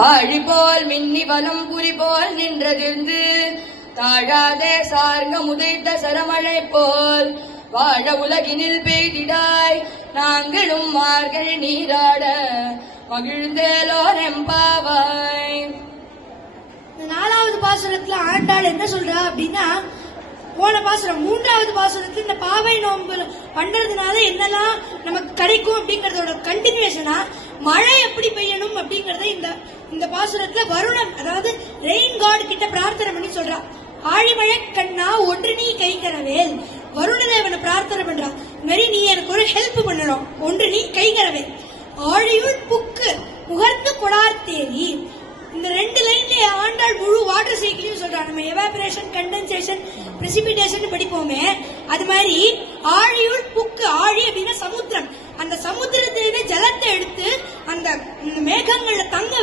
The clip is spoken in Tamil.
ஆழிபோல் மின்னி வலம் புரி போல் நின்றதிர்ந்து தாழாதே சார்க முதைத்த சரமழை போல் வாழ உலகினில் பெய்திடாய் நாங்களும் மார்கள் நீராட மகிழ்ந்தேலோர் எம்பாவாய். நாலாவது பாசுரத்துல ஆண்டாள் என்ன சொல்றா அப்படின்னா, போன பாசுரம் மூன்றாவது பாசுரத்துல இந்த பாவை நோன்பு பண்றதுனால என்னெல்லாம் நமக்கு கிடைக்கும் அப்படிங்கறதோட கண்டினியூஷனா மழை எப்படி பெய்யணும் அப்படிங்கறத இந்த பாசுரத்துல வருணன், அதாவது ரெயின் காட் கிட்ட பிரார்த்தனை பண்ணி சொல்றா. ஆழிமழை கண்ணா ஒன்று நீ கைகரவேல், வருணதேவனை பிரார்த்தனை பண்றா. மாரி நீ எனக்கு ஒரு ஹெல்ப் பண்ணணும், ஒன்று நீ கைகரவேல். ஆழியுள் புக்கு முகர்ந்து கொடார் தேரி, இந்த ரெண்டு லைன்ல ஆண்டாள் முழு வாட்டர் சைக்கிளையும் சொல்றா. நம்ம எவாபரேஷன், கண்டென்சேஷன், பிரெசிபிடேஷன் படிப்போமே, அது மாதிரி ஆழியுள் புக்கு, ஆழி அப்படின்னா சமுத்திரம், அந்த சமுத்திரத்திலே ஜலத்தை எடுத்து அந்த மேகங்கள்ல தங்க